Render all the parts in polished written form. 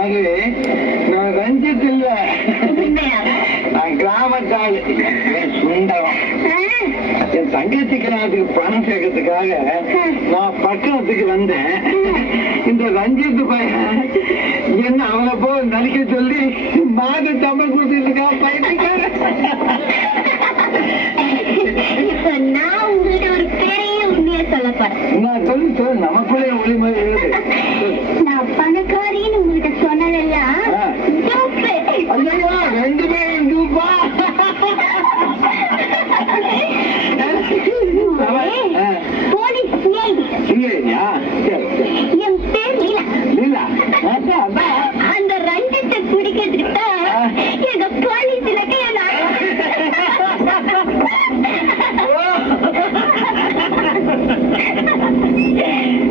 மாதிரி நான் ரஞ்சித் இல்ல, நான் கிராமத்தாள் சுண்டகம். என் தங்கச்சி கிராமத்துக்கு பணம் சேர்க்கறதுக்காக நான் பட்டணத்துக்கு வந்தேன். இந்த ரஞ்சித் பையன் என்ன அவனை போ நடிக்க சொல்லி மாத சம்பளம் கொடுத்துட்டு இருக்கா பையனுக்கார. நான் உங்ககிட்ட ஒரு பெரிய உண்மையை சொல்ல போறேன். நான் சொல்லு நமக்குள்ளே ஒளி மாதிரி எழுது. நான் பணக்காரின்னு உங்ககிட்ட சொன்னதெல்லாம் ஐயா ரெண்டுமே டூப்பா. போலீஸ் இல்லையா? என் பேர் லீலா. லீலா அந்த ரஞ்சித்தை பிடிக்கிறதுக்கு தான் எங்க போலீஸ் இலக்கைய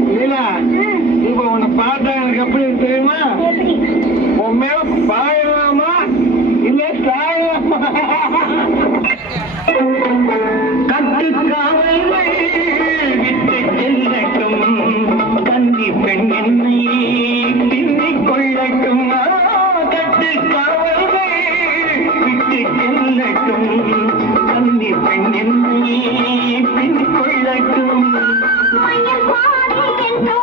லீலா, இப்ப உன்னை பார்த்தா எனக்கு எப்படி தெரியுமா? உன் மேல பாயலாமா இல்ல சாயலாமா? கட்டுக்காவல் விட்டு செல்லட்டும், கன்னி பெண் என்னை பின்னிக் கொள்ளட்டும். கட்டுக்காவல் விட்டு செல்லட்டும், கன்னி பெண் என்னை பின்னிக் கொள்ளட்டும். என்னோ